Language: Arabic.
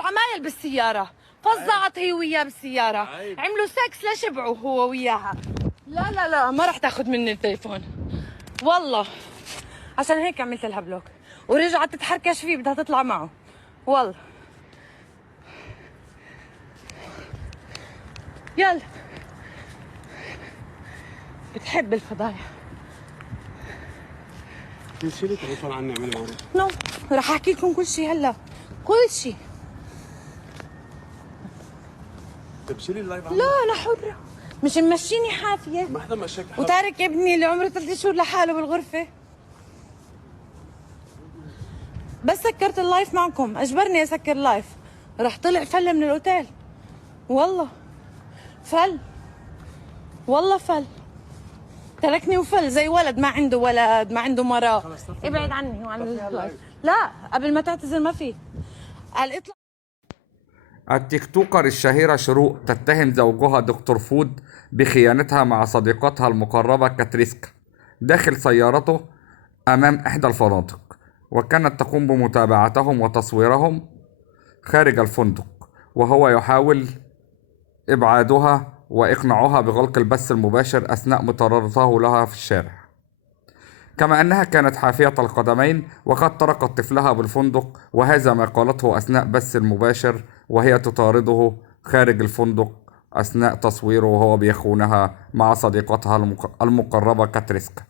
العمايل بالسيارة، فظعت هي وياه بالسيارة، عملوا سكس لشبعوا هو وياها. لا لا لا ما راح تاخذ مني التليفون والله، عشان هيك عملت لها بلوك، ورجعت تتحركش فيه بدها تطلع معه والله. يلا بتحب الفضايح. شيلي التليفون عني، اعملي معروف. نو راح احكي لكم كل شيء هلا، كل شيء. طيب شيلي اللايف عني. لا انا حرة، مش ممشيني حافية. ما حدا مشاك حافية. وتارك ابني اللي عمره 3 شهور لحاله بالغرفة. بس سكرت اللايف معكم، اجبرني اسكر لايف، راح طلع فل من الاوتيل والله، فل والله فل، تركني وفل زي ولد ما عنده ولد، ما عنده مرة. ابعد عني وعن اللايف. لا قبل ما تعتذر ما في. قال اطلع. التيك توكر الشهيرة شروق تتهم زوجها دكتور فود بخيانتها مع صديقتها المقربة كاتريسكا داخل سيارته أمام إحدى الفنادق، وكانت تقوم بمتابعتهم وتصويرهم خارج الفندق، وهو يحاول إبعادها وإقناعها بغلق البث المباشر أثناء مطاردته لها في الشارع، كما أنها كانت حافية القدمين وقد طرقت طفلها بالفندق، وهذا ما قالته أثناء بث المباشر وهي تطارده خارج الفندق أثناء تصويره وهو بيخونها مع صديقتها المقربة كاتريسكا.